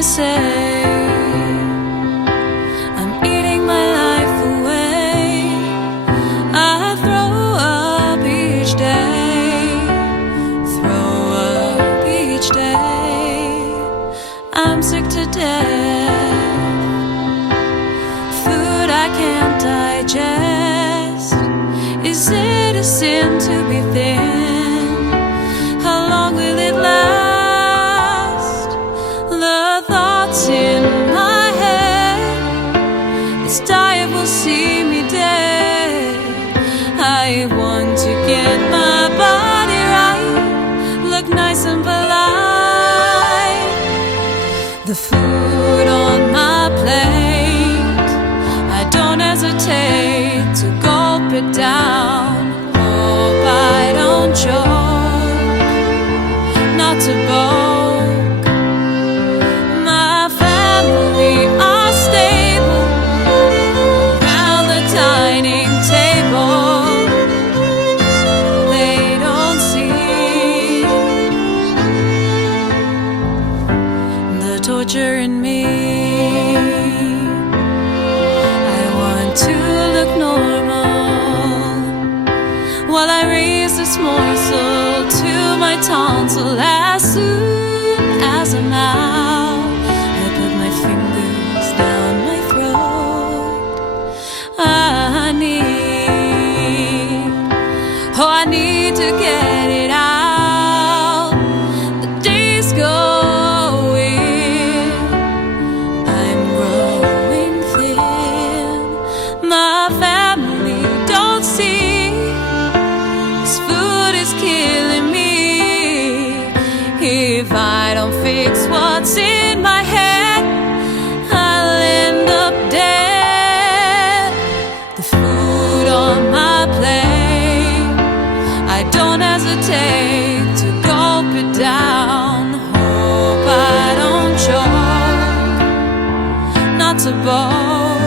I say I'm eating my life away. I throw up each day, throw up each day. I'm sick to death. Food I can't digest. Is it a sin to be thin? How long will it last? The thoughts in my head, this diet will see me dead. I want to get my body right, look nice and polite. The food on my plate, I don't hesitate to gulp it down. Hope I don't choke, not to bulk. My family are stable around the dining table. They don't see the torture in me. I want to look normal while I raise this morsel to my tonsil. As soon as I'm out, I put my fingers down my throat. I need to get it out. The days go in, I'm growing thin. My family don't see this food is killing me. If I don't fix what's in my head, I'll end up dead. The food on my plate, I don't hesitate to gulp it down. Hope I don't choke, not to bulk.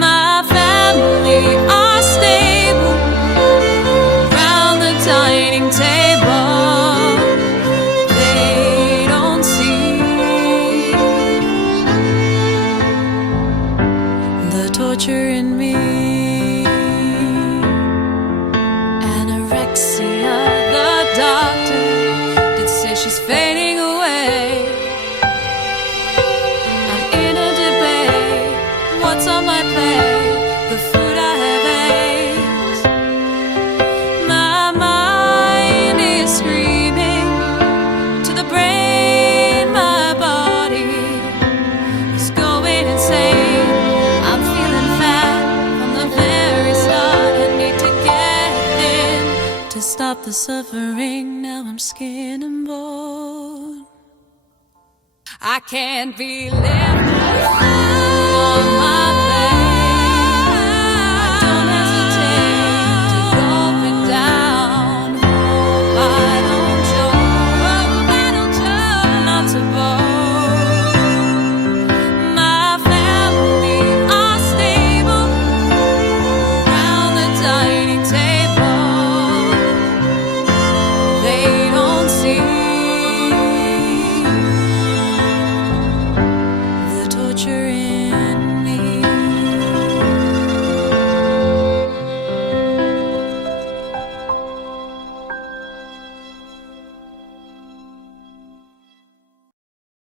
My family are stable around the dining table. They don't see the torture in me. Anorexia, the doctor did say she's fading away. I'm in a debate, what's on my plate? The food I have ate. My mind is screaming to the brain, my body is going insane. I'm feeling fat from the very start. I need to get in to stop the suffering. Now I'm skin and bone. I can't be left on my